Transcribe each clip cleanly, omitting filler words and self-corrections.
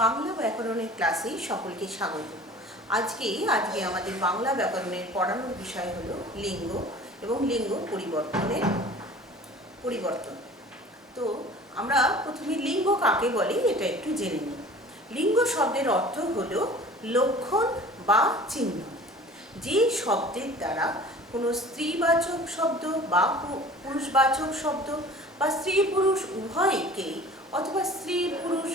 বাংলা ব্যাকরণের ক্লাসে সকলকে স্বাগত। আজকে আমাদের বাংলা ব্যাকরণের পড়ানোর বিষয় হলো লিঙ্গ এবং লিঙ্গ পরিবর্তন। তো আমরা প্রথমে লিঙ্গ কাকে বলে এটা একটু জেনে নিই। লিঙ্গ শব্দের অর্থ হলো লক্ষণ বা চিহ্ন। যে শব্দের দ্বারা কোনো স্ত্রীবাচক শব্দ বা পুরুষবাচক শব্দ বা স্ত্রী পুরুষ উভয়কেই অথবা স্ত্রী পুরুষ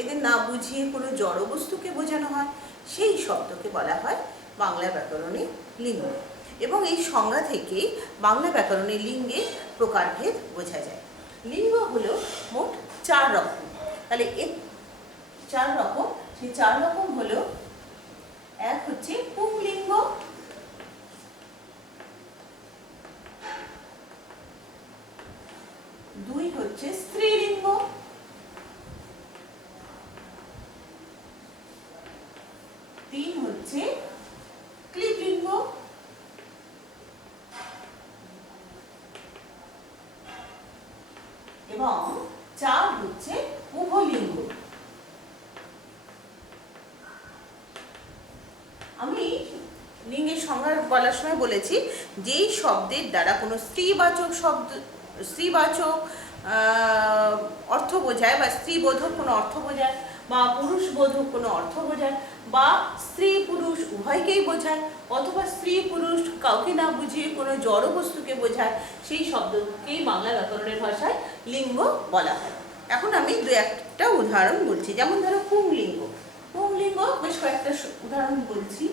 এদের না বুঝিয়ে কোনো জড় বস্তুকে বোঝানো হয়, সেই শব্দকে বলা হয় বাংলা ব্যাকরণে লিঙ্গ। এবং এই সংজ্ঞা থেকে বাংলা ব্যাকরণে লিঙ্গের প্রকারভেদ বোঝা যায়। লিঙ্গ হলো মোট 4 রকম। তাহলে এই 4 রকম, সেই 4 রকম হলো, এক হচ্ছে পুংলিঙ্গ, দুই হচ্ছে স্ত্রীলিঙ্গ, তিন হচ্ছে ক্লীবলিঙ্গ, এবং 4 হচ্ছে উভলিঙ্গ। আমি লিঙ্গের সংজ্ঞা বলার সময় বলেছি যেই শব্দের দ্বারা কোনো স্ত্রীবাচক অর্থ বোঝায় বা স্ত্রীবোধক কোনো অর্থ বোঝায় বা পুরুষবোধক কোনো অর্থ বোঝায় বা স্ত্রী পুরুষ উভয়কেই বোঝায় অথবা স্ত্রী পুরুষ কাউকে না বুঝিয়ে কোনো জড় বস্তুকে বোঝায়, সেই শব্দকেই বাংলা ব্যাকরণের ভাষায় লিঙ্গ বলা হয়। এখন আমি দু একটা উদাহরণ বলছি। যেমন ধরো পুংলিঙ্গ। পুংলিঙ্গ বেশ কয়েকটা উদাহরণ বলছি।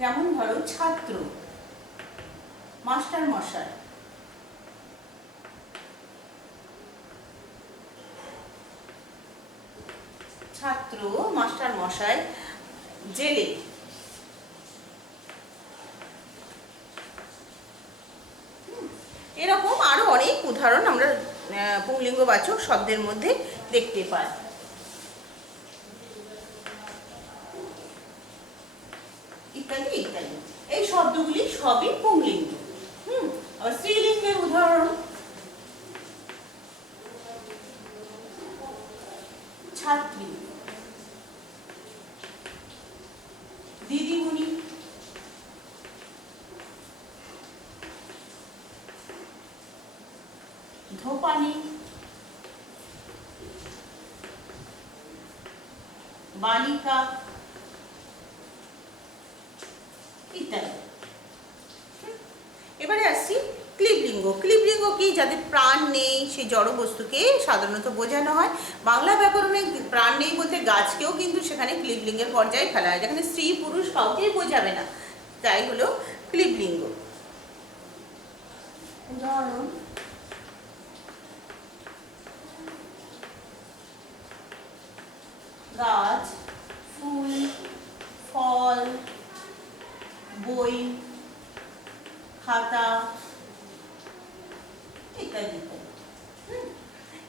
যেমন ধরো ছাত্র, মাস্টার মশাই, ছাত্র, মাস্টার মশাই, জেলে। এরকম আরো অনেক উদাহরণ আমরা পুংলিঙ্গবাচক শব্দের মধ্যে দেখতে পাই। ইত্যাদি ইত্যাদি। এই শব্দগুলি সবই পুংলিঙ্গ। আর স্ত্রীলিঙ্গের উদাহরণ ছাত্রী, দিদিমণি, ধোপানি, বালিকা ইত্যাদি। এবারে আসছি ক্লীবলিঙ্গ। ক্লীবলিঙ্গ কি? যাদের প্রাণ নেই সেই জড় বস্তুকে সাধারণত বোঝানো হয়। বাংলা ব্যাকরণে প্রাণ নেই বলতে গাছকেও কিন্তু সেখানে ক্লীবলিঙ্গের পর্যায়ে ফেলা হয়, যেখানে স্ত্রী পুরুষ কাউকেই বোঝাবে না, তাই হলো ক্লীবলিঙ্গ। উদাহরণ গাছ, ফুল, ফল, বই, খাতা ইত্যাদি।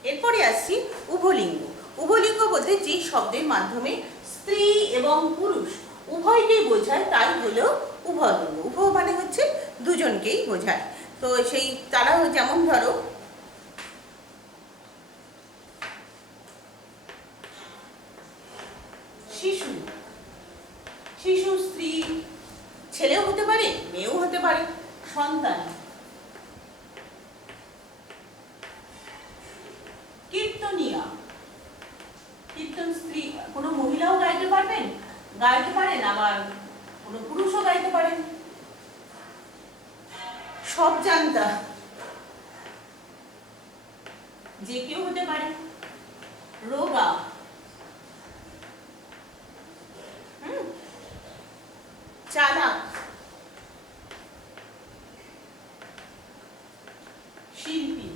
এরপরে আসছি উভলিঙ্গ। উভলিঙ্গ বলতে যে শব্দের মাধ্যমে স্ত্রী এবং পুরুষ উভয়কেই বোঝায় তাই হলো উভলিঙ্গ। উভ মানে হচ্ছে দুজনকেই বোঝায়। তো সেই তারা যেমন ধরো শিশু। শিশু স্ত্রী, ছেলেও হতে পারে মেয়েও হতে পারে। সন্তান, কীর্তনিয়া, কীর্তন স্ত্রী, কোনো মহিলাও গাইতে পারেন আবার কোনো পুরুষও গাইতে পারেন। সব জানতা, যে কেউ হতে পারে। রোগা, চালাক, শিল্পী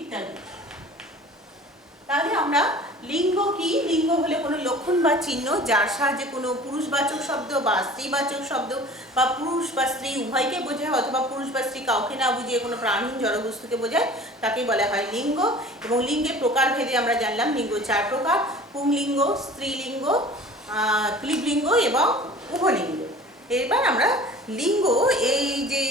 ইত্যাদি। তাহলে আমরা লিঙ্গ কি? লিঙ্গ হলে কোনো লক্ষণ বা চিহ্ন যার সাহায্যে কোনো পুরুষবাচক শব্দ বা স্ত্রীবাচক শব্দ বা পুরুষ বা স্ত্রী উভয়কে বোঝায় অথবা পুরুষ বা স্ত্রী কাউকে না বুঝিয়ে কোনো প্রাণহীন জড়বস্তুকে বোঝায়, তাকেই বলা হয় লিঙ্গ। এবং লিঙ্গের প্রকারভেদে আমরা জানলাম লিঙ্গ 4 প্রকার: পুংলিঙ্গ, স্ত্রীলিঙ্গ, ক্লীবলিঙ্গ এবং উভলিঙ্গ। এবার আমরা লিঙ্গ, এই যে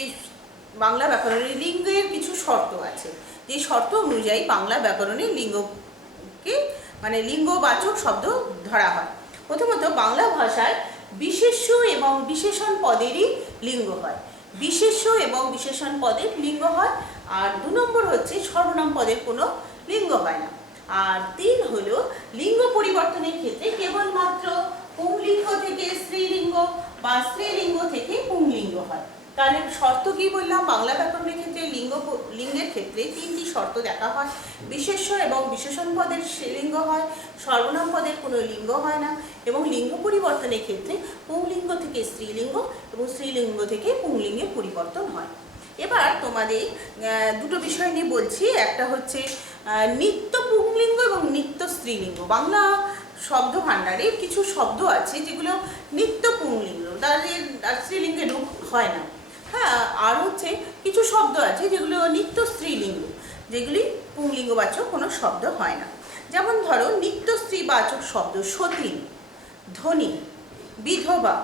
বাংলা ব্যাকরণে লিঙ্গের কিছু শর্ত আছে, যে শর্ত অনুযায়ী বাংলা ব্যাকরণে লিঙ্গকে মানে লিঙ্গবাচক শব্দ ধরা হয়। প্রথমত বাংলা ভাষায় বিশেষ্য এবং বিশেষণ পদেরই লিঙ্গ হয়, বিশেষ্য এবং বিশেষণ পদের লিঙ্গ হয়। আর 2 নম্বর হচ্ছে সর্বনাম পদের কোনো লিঙ্গ হয় না। আর 3 হলো লিঙ্গ পরিবর্তনের ক্ষেত্রে কেবলমাত্র পুংলিঙ্গ থেকে স্ত্রীলিঙ্গ বা স্ত্রীলিঙ্গ থেকে পুংলিঙ্গ হয়। তাহলে শর্ত কি বললাম, বাংলা ব্যাকরণের ক্ষেত্রে লিঙ্গের ক্ষেত্রে 3টি শর্ত দেখা হয়। বিশেষ্য এবং বিশেষণ পদের লিঙ্গ হয়, সর্বনাম পদের কোনো লিঙ্গ হয় না, এবং লিঙ্গ পরিবর্তনের ক্ষেত্রে পুংলিঙ্গ থেকে স্ত্রীলিঙ্গ এবং স্ত্রীলিঙ্গ থেকে পুংলিঙ্গে পরিবর্তন হয়। এবার তোমাদের দুটো বিষয় নিয়ে বলছি। একটা হচ্ছে নিত্য পুংলিঙ্গ এবং নিত্য স্ত্রীলিঙ্গ। বাংলা শব্দ ভাণ্ডারে কিছু শব্দ আছে যেগুলো নিত্য পুংলিঙ্গ, তাদের স্ত্রীলিঙ্গে রূপ হয় না। হ্যাঁ, আর হচ্ছে কিছু শব্দ আছে যেগুলো নিত্য স্ত্রীলিঙ্গ, যেগুলি পুংলিঙ্গবাচক কোনো শব্দ হয় না। যেমন ধরো নিত্য স্ত্রীবাচক শব্দ সতীন, ধনী, বিধবা,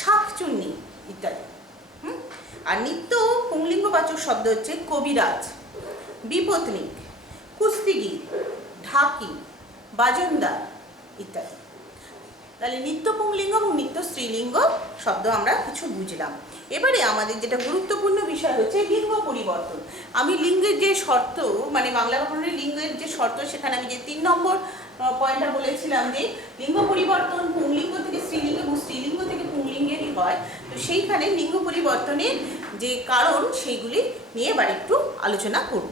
শাকচুন্নি ইত্যাদি। আর নিত্য পুংলিঙ্গবাচক শব্দ হচ্ছে কবিরাজ, বিপত্নিক, কুস্তিগির, ঢাকি, বাজনদার ইত্যাদি। তাহলে নিত্য পুংলিঙ্গ এবং নিত্য স্ত্রীলিঙ্গ শব্দ আমরা কিছু বুঝলাম। এবারে আমাদের যেটা গুরুত্বপূর্ণ বিষয় হচ্ছে লিঙ্গ পরিবর্তন। আমি লিঙ্গের যে শর্ত মানে বাংলা ব্যাকরণের লিঙ্গের যে শর্ত, সেখানে আমি যে 3 নম্বর পয়েন্টটা বলেছিলাম যে লিঙ্গ পরিবর্তন পুংলিঙ্গ থেকে স্ত্রীলিঙ্গ এবং স্ত্রীলিঙ্গ থেকে পুংলিঙ্গেরই হয়। তো সেইখানে লিঙ্গ পরিবর্তনের যে কারণ সেইগুলি নিয়ে এবার একটু আলোচনা করব।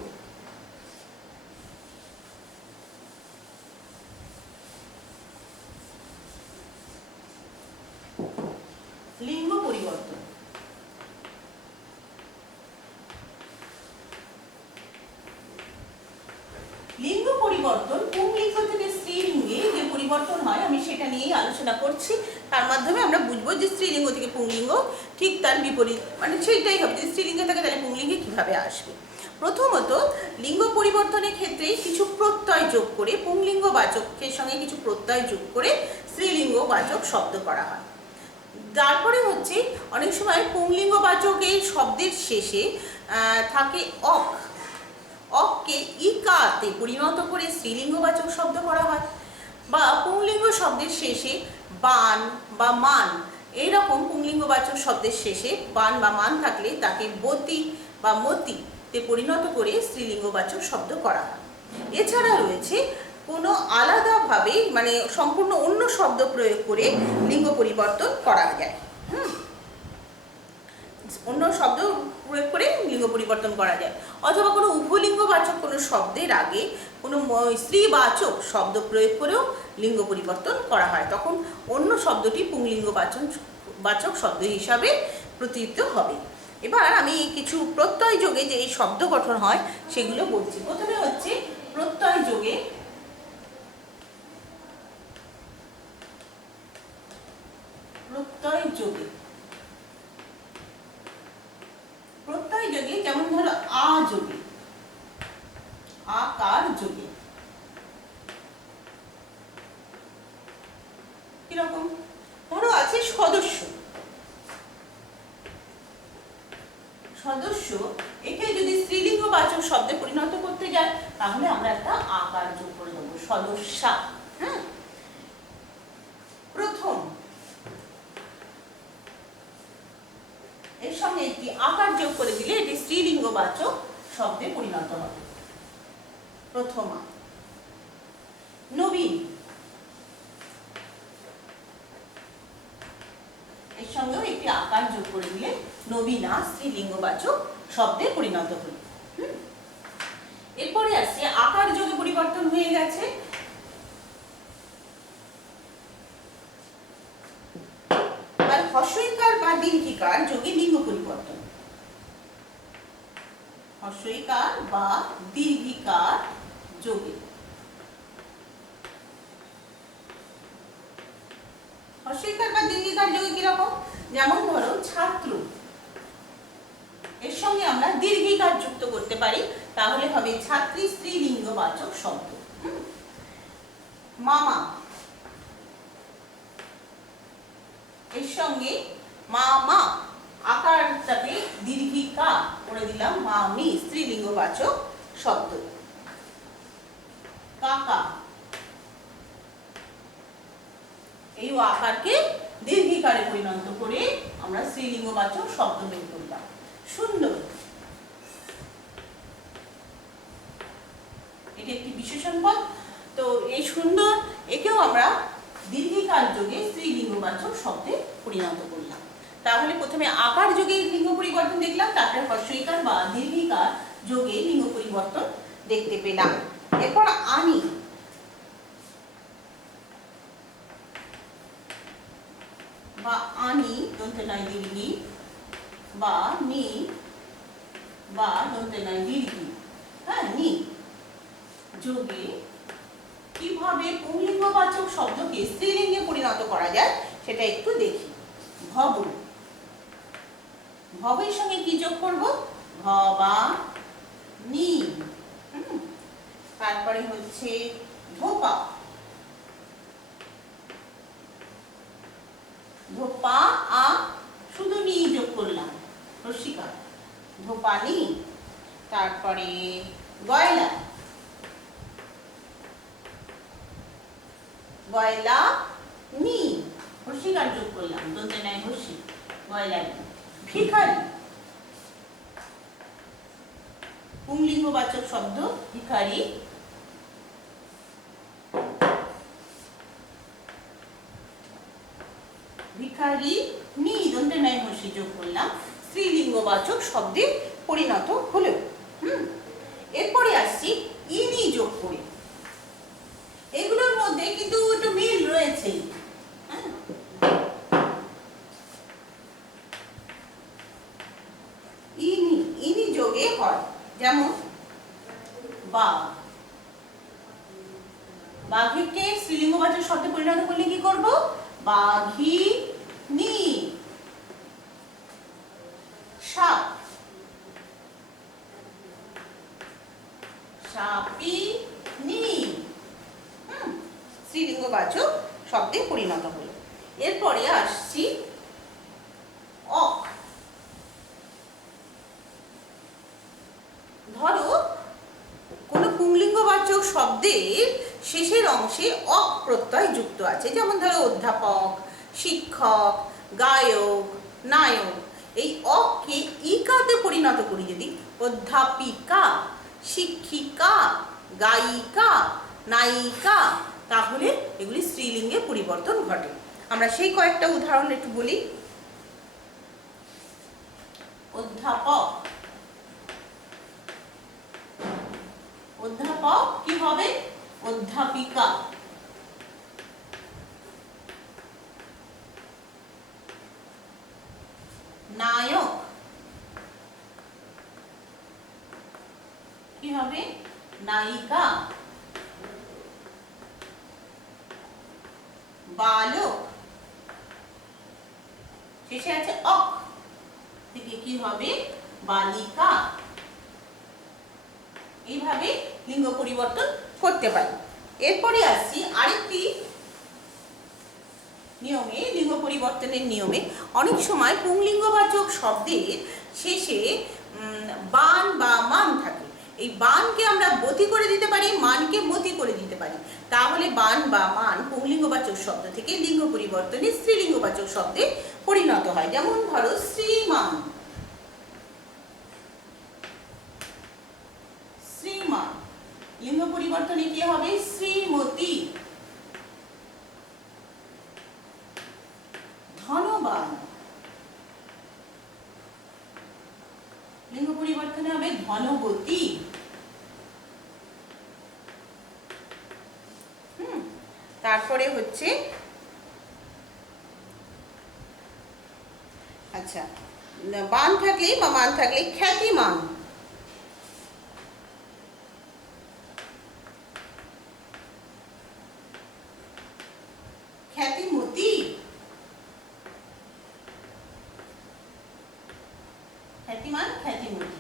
লিঙ্গ পরিবর্তন। লিঙ্গ পরিবর্তন পুংলিঙ্গ থেকে স্ত্রীলিঙ্গে যে পরিবর্তন হয় আমি সেটা নিয়েই আলোচনা করছি। তার মাধ্যমে আমরা বুঝবো যে স্ত্রীলিঙ্গ থেকে পুংলিঙ্গ ঠিক তার বিপরীত, মানে সেইটাই হবে। যদি স্ত্রীলিঙ্গে থাকে তাহলে পুংলিঙ্গে কীভাবে আসবে। প্রথমত লিঙ্গ পরিবর্তনের ক্ষেত্রে কিছু প্রত্যয় যোগ করে পুংলিঙ্গবাচকের সঙ্গে কিছু প্রত্যয় যোগ করে স্ত্রীলিঙ্গবাচক শব্দ করা হয়। তারপরে হচ্ছে অনেক সময় পুংলিঙ্গবাচকের শব্দের শেষে থাকে অক, অককে ইকাতে পরিণত করে স্ত্রীলিঙ্গবাচক শব্দ করা হয়। বা পুংলিঙ্গ শব্দের শেষে বান বা মান, এইরকম পুংলিঙ্গবাচক শব্দের শেষে বান বা মান থাকলে তাকে বতি বা মতিতে পরিণত করে স্ত্রীলিঙ্গবাচক শব্দ করা হয়। এছাড়া রয়েছে কোনো আলাদাভাবে মানে সম্পূর্ণ অন্য শব্দ প্রয়োগ করে লিঙ্গ পরিবর্তন করা যায়। অন্য শব্দ প্রয়োগ করে লিঙ্গ পরিবর্তন করা যায়। অথবা কোনো উভলিঙ্গবাচক কোনো শব্দের আগে কোনো স্ত্রীবাচক শব্দ প্রয়োগ করেও লিঙ্গ পরিবর্তন করা হয়, তখন অন্য শব্দটি পুংলিঙ্গবাচক শব্দ হিসাবে প্রতীয়িত হবে। এবার আমি কিছু প্রত্যয় যোগে যে এই শব্দ গঠন হয় সেগুলো বলছি। প্রথমে হচ্ছে প্রত্যয় যোগে প্রত্যয় যোগে প্রত্যয় যোগে যেমন ধরো আ যোগে, আকার যোগে কিরকম, ধরো আছে সদস্য, সদস্য একে যদি স্ত্রীলিঙ্গবাচক শব্দে পরিণত করতে যায় তাহলে আমরা একটা আকার যোগ করে দেবো, সদস্যা। হ্যাঁ, প্রথম এর সঙ্গে একটি আকার যোগ করে দিলে এটি স্ত্রীলিঙ্গবাচক শব্দে পরিণত হবে, প্রথমা। নবীন এর সঙ্গেও একটি আকার যোগ করে দিলে নবীনা স্ত্রীলিঙ্গবাচক শব্দে পরিণত হল। এরপরে আসছে আকার যোগে পরিবর্তন হয়ে গেছে, আর হস্যইকার বা দীর্ঘিকার যোগে লিঙ্গ পরিবর্তন। হস্যইকার বা দীর্ঘিকার যোগে, হস্যইকার বা দীর্ঘিকার যোগে কিরকম, যেমন ধরো ছাত্র এর সঙ্গে আমরা দীর্ঘিকার যুক্ত করতে পারি, তাহলে হবে ছাত্রী স্ত্রীলিঙ্গবাচক শব্দ। মামা এর সঙ্গে মামা আকারটাকে দীর্ঘিকা করে দিলাম, মামি স্ত্রীলিঙ্গবাচক শব্দ। কাকা, এই আকারকে দীর্ঘিকারে পরিণত করে আমরা স্ত্রীলিঙ্গবাচক শব্দ বের করলাম। সুন্দর, এটি একটি বিশেষণ পদ। তো এই সুন্দর একেও আমরা দীর্ঘিকার যোগে স্ত্রীলিঙ্গবাচক শব্দে পরিণত করলাম। তাহলে প্রথমে আকার যোগে লিঙ্গ পরিবর্তন দেখলাম, তারপরে হ্রস্বইকার বা দীর্ঘিকার যোগে লিঙ্গ পরিবর্তন দেখতে পেলাম। এরপর আনি, বা আনি দন্তে নয় দীর্ঘি, বা নি, বা দন্তে নয় দীর্ঘি, হ্যাঁ নি যোগে কিভাবে পুংলিঙ্গবাচক শব্দকে স্ত্রীলিঙ্গে পরিণত করা যায় সেটা একটু দেখি। ভব, ভবের সঙ্গে কি যোগ করব? ভ বা নি। তারপরে হচ্ছে ধোপা, ধোপা আ শুধু নি যোগ করলাম, রসিকা, ধোপানি। তারপরে গয়লা, গয়লা নি, হর্ষিকার যোগ করলাম, দন্তে নাই হর্ষি, গয়লা নি। ভিখারি, পুংলিঙ্গবাচক শব্দ ভিখারি, ভিখারি নি, দন্তে নাই হর্ষি যোগ করলাম, স্ত্রীলিঙ্গবাচক শব্দে পরিণত হলো। এরপরে আসছি ইনি যোগ করে। এগুলোর মধ্যে কিন্তু একটু মিল রয়েছে। ইনি, ইনি যোগে হয়, যেমন বাঘ, বাঘকে স্ত্রীলিঙ্গবাচক শব্দে পরিণত করলে কি করব? বাঘি নি। সাপ, সাপি নি, স্ত্রীলিঙ্গবাচক শব্দে পরিণত হলো। এরপরে আসছি অক। ধরো কোনো পুংলিঙ্গবাচক শব্দের শেষের অংশে অক প্রত্যয় যুক্ত আছে, যেমন ধরো অধ্যাপক, শিক্ষক, গায়ক, নায়ক। এই অককে ইকাতে পরিণত করি যদি, অধ্যাপিকা, শিক্ষিকা, গায়িকা, নায়িকা, তাহলে এগুলি স্ত্রীলিঙ্গে পরিবর্তন ঘটে। আমরা সেই কয়েকটা উদাহরণ একটু বলি। অধ্যাপক, অধ্যাপক কি হবে? অধ্যাপিকা। নায়ক কি হবে? নায়িকা। বালক, শেষে আছে অক, থেকে কি হবে? বালিকা। এইভাবে লিঙ্গ পরিবর্তন করতে পারি। এরপরে আসছি আরেকটি নিয়মে, লিঙ্গ পরিবর্তনের নিয়মে। অনেক সময় পুংলিঙ্গবাচক শব্দের শেষে বান বা মান থাকে। এই বানকে আমরা বতি করে দিতে পারি, মানকে মতি করে দিতে পারি। তাহলে বান বা মান পুংলিঙ্গবাচক শব্দ থেকে লিঙ্গ পরিবর্তনে স্ত্রীলিঙ্গবাচক শব্দে পরিণত হয়। যেমন ধরো শ্রীমান, শ্রীমান লিঙ্গ পরিবর্তনে কি হবে? শ্রীমতী। ধনবান লিঙ্গ পরিবর্তনে হবে ধনবতী। তারপরে হচ্ছে আচ্ছা, বান থাকলে বা মান থাকলে খ্যাতিমান, খ্যাতিমতী, খ্যাতিমান, খ্যাতিমতী।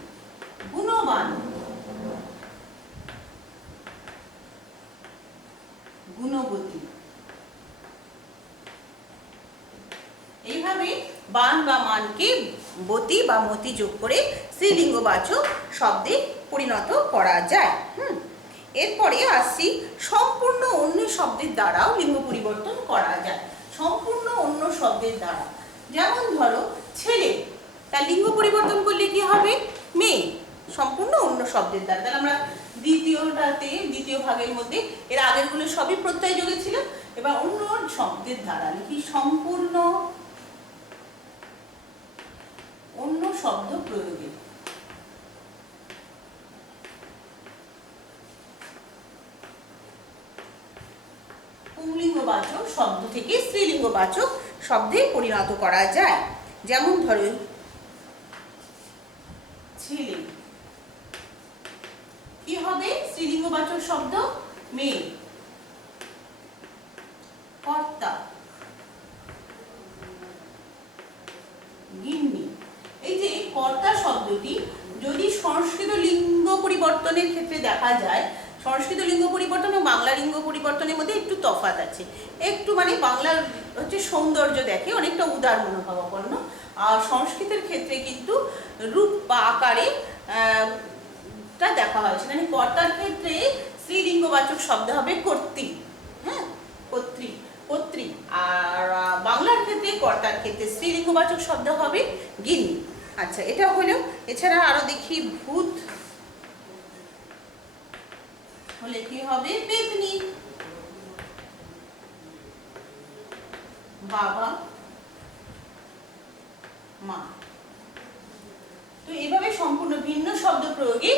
গুণবান, গুণবতী। এইভাবে বান বা মানকে বতী বা মতি যোগ করে স্ত্রীলিঙ্গবাচক শব্দে পরিণত করা যায়। এরপরে আসছি সম্পূর্ণ অন্য শব্দের দ্বারাও লিঙ্গ পরিবর্তন করা যায়। সম্পূর্ণ অন্য শব্দের দ্বারা, যেমন ধরো ছেলে, তার লিঙ্গ পরিবর্তন করলে কি হবে? মেয়ে। সম্পূর্ণ অন্য শব্দের দ্বারা। তাহলে আমরা দ্বিতীয় ভাগের মধ্যে এর আগেরগুলো সবই প্রত্যয় যোগে ছিল। এবার অন্য শব্দের দ্বারা লিখি সম্পূর্ণ অন্য শব্দ প্রয়োগে। পুংলিঙ্গবাচক শব্দ থেকে স্ত্রীলিঙ্গবাচক শব্দে পরিণত করা যায়। যেমন ধরো ছেলে, কি হবে স্ত্রীলিঙ্গবাচক শব্দ? মেয়ে। কর্তা, গিন্নি। এই যে কর্তা শব্দটি যদি সংস্কৃত লিঙ্গ পরিবর্তনের ক্ষেত্রে দেখা যায়, সংস্কৃত লিঙ্গ পরিবর্তন ও বাংলা লিঙ্গ পরিবর্তনের মধ্যে একটু তফাৎ আছে। একটু মানে বাংলার হচ্ছে সৌন্দর্য দেখে অনেকটা উদার মনোভাবাপন্ন, আর সংস্কৃতের ক্ষেত্রে কিন্তু রূপ বা আকারে তা দেখা হয়। সেখানে কর্তার ক্ষেত্রে স্ত্রীলিঙ্গবাচক শব্দ হবে কর্ত্রী। হ্যাঁ, কর্ত্রী, কর্ত্রী। আর বাংলার ক্ষেত্রে কর্তার ক্ষেত্রে স্ত্রীলিঙ্গবাচক শব্দ হবে গিন্নি। আচ্ছা, এটা হলো। এছাড়া আরো দেখি ভূত হলে কি হবে? পেতনি। বাবা, মা। তো এইভাবে সম্পূর্ণ ভিন্ন শব্দ প্রয়োগে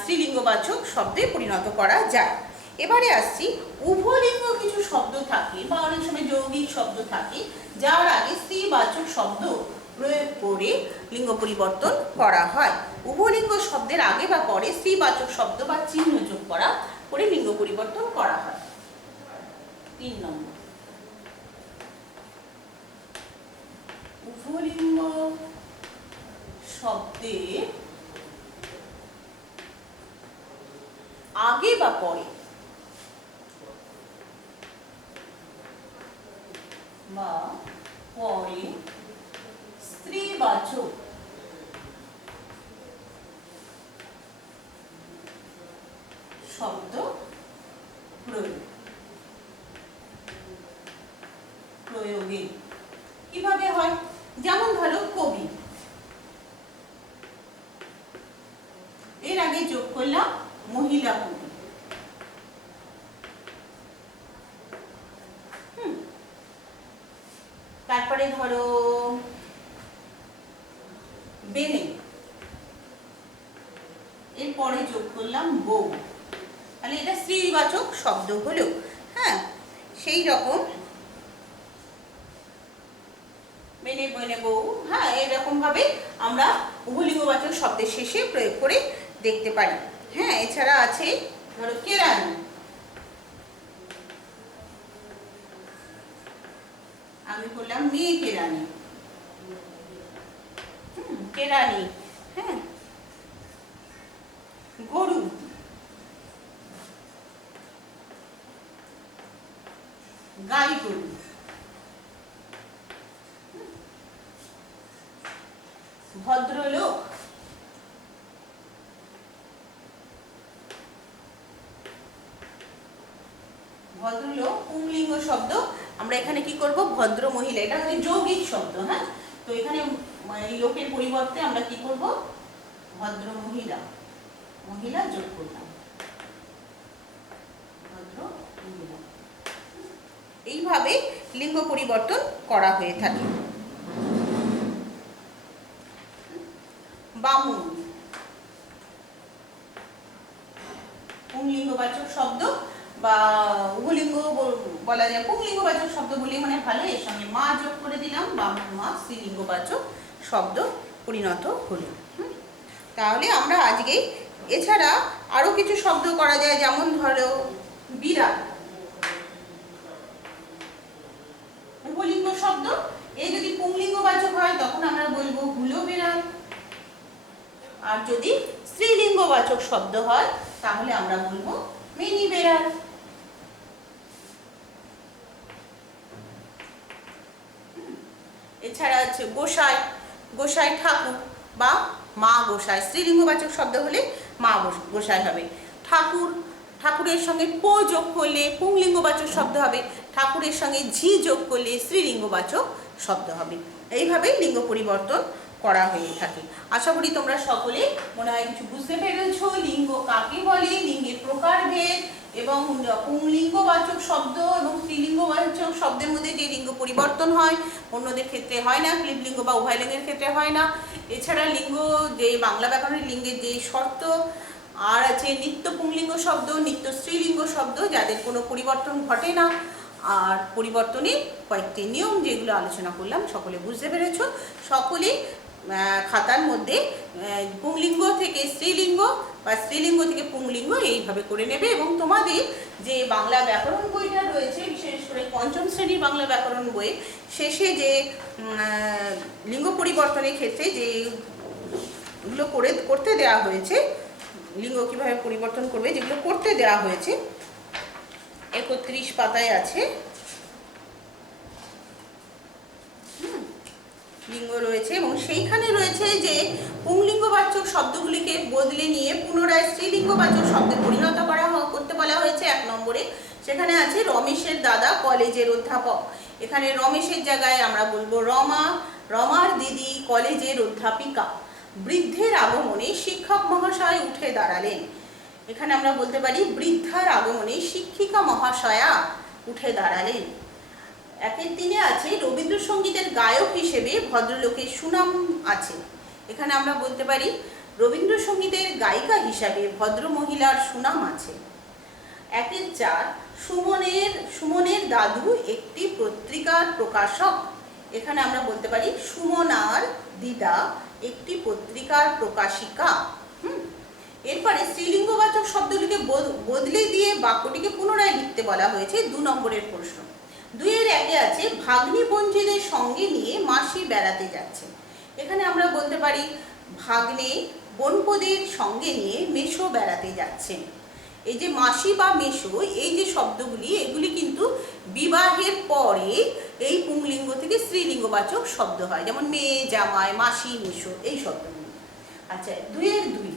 স্ত্রীলিঙ্গবাচক শব্দে পরিণত করা যায়। এবারে আসছি উভয়লিঙ্গ কিছু শব্দ থাকে বা অনেক সময় যৌগিক শব্দ থাকে যার আগে স্ত্রীবাচক শব্দ প্রয়োগ করে লিঙ্গ পরিবর্তন করা হয়। উভয়লিঙ্গ শব্দের আগে বা পরে স্ত্রীবাচক শব্দ বা চিহ্ন যোগ করা করে লিঙ্গ পরিবর্তন করা হয়। 3 নম্বর, উভয়লিঙ্গ শব্দের আগে বা পরে স্ত্রীবাচক শব্দ প্রয়োগে কিভাবে হয়? যেমন ধরো কবি, এর আগে যোগ করলাম মহিলা কবি। তারপরে ধরো বেনে, এরপরে যোগ করলাম বউ। তাহলে এটা স্ত্রীবাচক শব্দ হলো। হ্যাঁ, সেই রকম বেনে, বনে, বউ। হ্যাঁ, এরকম ভাবে আমরা উভয়লিঙ্গবাচক শব্দের শেষে প্রয়োগ করে দেখতে পারি। হ্যাঁ, এছাড়া আছে ধরো কেরানি, আমি বললাম মেয়ে কেরানি। কেরানি। হ্যাঁ, গরু, গাই গরু। ভদ্রলোক, ভদ্রলোক পুংলিঙ্গ শব্দ। আমরা এখানে কি করব? ভদ্র মহিলা, এটা হচ্ছে যৌগিক শব্দ। হ্যাঁ, তো এখানে এই লোকের পরিবর্তে আমরা কি করব? ভদ্র মহিলা, মহিলা যোগ করলাম। ভদ্র মহিলা। এইভাবে লিঙ্গ পরিবর্তন করা হয়ে থাকে। বামুন, পুংলিঙ্গবাচক শব্দ বা উভয়লিঙ্গ বলা যায়। পুংলিঙ্গবাচক শব্দ বলে মানে ভালো, এর সঙ্গে মা যোগ করে দিলাম, বামুন মা স্ত্রীলিঙ্গবাচক শব্দ পরিণত হলো। তাহলে আমরা আজকে এছাড়া আরো কিছু শব্দ করা যায়। যেমন ধরো বিড়াল, উভয়লিঙ্গ শব্দ। এ যদি পুংলিঙ্গবাচক হয় তখন আমরা বলবো হুলো বিড়াল, আর যদি স্ত্রীলিঙ্গবাচক শব্দ হয় তাহলে আমরা বলবো মিনি বিড়াল। এছাড়া আছে গোসাই, গোসাই ঠাকুর বা মা গোসাই, স্ত্রীলিঙ্গবাচক শব্দ হলে মা গোসাই হবে। ঠাকুর, ঠাকুরের সঙ্গে পো যোগ করলে পুংলিঙ্গবাচক শব্দ হবে। ঠাকুরের সঙ্গে ঝি যোগ করলে স্ত্রীলিঙ্গবাচক শব্দ হবে। এইভাবে লিঙ্গ পরিবর্তন করা হয়ে থাকে। আশা করি তোমরা সকলে মনে হয় কিছু বুঝতে পেরেছ। লিঙ্গ কাকে বলে, লিঙ্গের প্রকারভেদ এবং পুংলিঙ্গবাচক শব্দ এবং স্ত্রীলিঙ্গবাচক শব্দের মধ্যে যে লিঙ্গ পরিবর্তন হয়, অন্যদের ক্ষেত্রে হয় না, ক্লিবলিঙ্গ বা উভয় লিঙ্গের ক্ষেত্রে হয় না। এছাড়া লিঙ্গ যে বাংলা ব্যাকরণের লিঙ্গের যে শর্ত, আর আছে নিত্য পুংলিঙ্গ শব্দ, নিত্য স্ত্রীলিঙ্গ শব্দ যাদের কোনো পরিবর্তন ঘটে না, আর পরিবর্তনের কয়েকটি নিয়ম যেগুলো আলোচনা করলাম সকলে বুঝতে পেরেছ। সকলে খাতার মধ্যে পুংলিঙ্গ থেকে স্ত্রীলিঙ্গ বা স্ত্রীলিঙ্গ থেকে পুংলিঙ্গ এইভাবে করে নেবে। এবং তোমাদের যে বাংলা ব্যাকরণ বইটা রয়েছে, বিশেষ করে পঞ্চম শ্রেণীর বাংলা ব্যাকরণ বইয়ে শেষে যে লিঙ্গ পরিবর্তনের ক্ষেত্রে যেগুলো করতে দেওয়া হয়েছে, লিঙ্গ কীভাবে পরিবর্তন করবে যেগুলো করতে দেওয়া হয়েছে 31 পাতায় আছে। লিঙ্গ রয়েছে এবং সেইখানে রয়েছে যে পুংলিঙ্গবাচক শব্দগুলিকে বদলে নিয়ে পুনরায় স্ত্রীলিঙ্গবাচক শব্দে পরিণত করতে বলা হয়েছে 1 নম্বরে। সেখানে আছে রমেশের দাদা কলেজের অধ্যাপক। এখানে রমেশের জায়গায় আমরা বলবো রমা, রমার দিদি কলেজের অধ্যাপিকা। বৃদ্ধের আগমনে শিক্ষক মহাশয় উঠে দাঁড়ালেন। এখানে আমরা বলতে পারি বৃদ্ধার আগমনে শিক্ষিকা মহাশয়া উঠে দাঁড়ালেন। 1-3 আছে রবীন্দ্রসঙ্গীতের গায়ক হিসেবে ভদ্রলোকের সুনাম আছে। এখানে আমরা বলতে পারি রবীন্দ্রসঙ্গীতের গায়িকা হিসাবে ভদ্র মহিলার সুনাম আছে। 1-4 সুমনের দাদু একটি পত্রিকার প্রকাশক। এখানে আমরা বলতে পারি সুমনার দিদা একটি পত্রিকার প্রকাশিকা। এরপরে স্ত্রীলিঙ্গবাচক শব্দটিকে বদলে দিয়ে বাক্যটিকে পুনরায় লিখতে বলা হয়েছে 2 নম্বরের প্রশ্ন। 2-1 আছে ভাগ্নি বোনঝিদের সঙ্গে নিয়ে মাসি বেড়াতে যাচ্ছে। এখানে আমরা বলতে পারি ভাগ্নে বোনপোদের সঙ্গে নিয়ে মেশো বেড়াতে যাচ্ছেন। এই যে মাসি বা মেশো এই যে শব্দগুলি, এগুলি কিন্তু বিবাহের পরে এই পুংলিঙ্গ থেকে স্ত্রীলিঙ্গবাচক শব্দ হয়, যেমন মেয়ে, জামাই, মাসি, মেশো এই শব্দগুলি। আচ্ছা, 2-2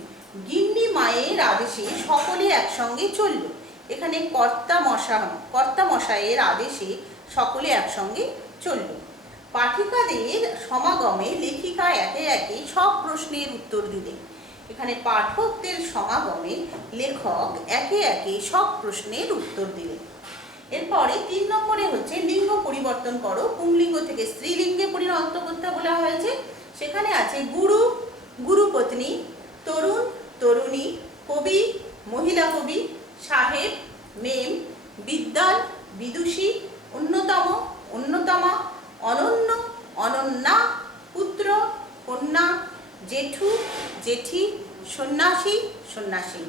গিন্নি মায়ের আদেশে সকলে একসঙ্গে চলল। এখানে কর্তা মশাইয়ের আদেশে সকলে একসঙ্গে চলল। পাঠিকাদের সমাগমে লেখিকা একে একে সব প্রশ্নের উত্তর দিলেন। এখানে পাঠকদের সমাগমে লেখক একে একে সব প্রশ্নের উত্তর দিলেন। এরপরে 3 নম্বরে হচ্ছে লিঙ্গ পরিবর্তন করো, পুংলিঙ্গ থেকে স্ত্রীলিঙ্গে পরিণত করতে বলা হয়েছে। সেখানে আছে গুরু, গুরুপত্নী, তরুণ, তরুণী, কবি, মহিলা কবি, সাহেব, মেম, বিদ্বান, বিদুষী, অন্যতম, অন্যতমা, অনন্য, অনন্যা, পুত্র, কন্যা, জেঠু, জেঠি, সন্ন্যাসী, সন্ন্যাসী।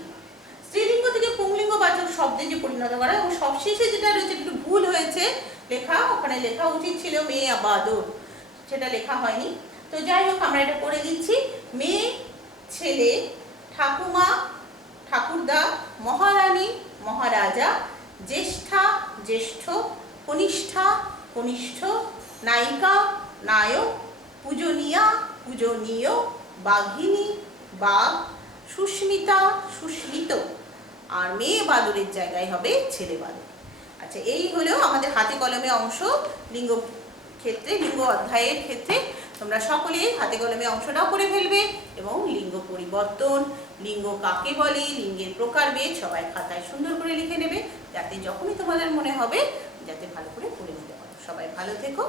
স্ত্রীলিঙ্গ থেকে পুংলিঙ্গবাচক শব্দে যে পরিণত করা, এবং সবশেষে যেটা রয়েছে একটু ভুল হয়েছে লেখা, ওখানে লেখা উচিত ছিল মেয়ে বাদর, সেটা লেখা হয়নি। তো যাই হোক আমরা এটা করে দিচ্ছি। মেয়ে, ছেলে, ঠাকুমা, ঠাকুরদা, মহারানী, মহারাজা, জ্যেষ্ঠা, জ্যেষ্ঠ, কনিষ্ঠা, কনিষ্ঠ, নায়িকা, নায়ক, পূজনীয়া, পূজনীয়, বাঘিনী, বাঘ, সুস্মিতা, সুস্মিত। আর মেয়ে বাদুরের জায়গায় হবে ছেলে বাদুর। আচ্ছা, এই হলো আমাদের হাতে কলমে অংশ লিঙ্গ ক্ষেত্রে, লিঙ্গ অধ্যায়ের ক্ষেত্রে। তোমরা সকলে হাতে কলমে অংশটাও করে ফেলবে এবং লিঙ্গ পরিবর্তন, লিঙ্গ কাকে বলে, লিঙ্গের প্রকারভেদ সবাই খাতায় সুন্দর করে লিখে নেবে, যাতে যখনই তোমাদের মনে হবে যাতে ভালো করে পড়ে নিতে পারো। সবাই ভালো থেকো।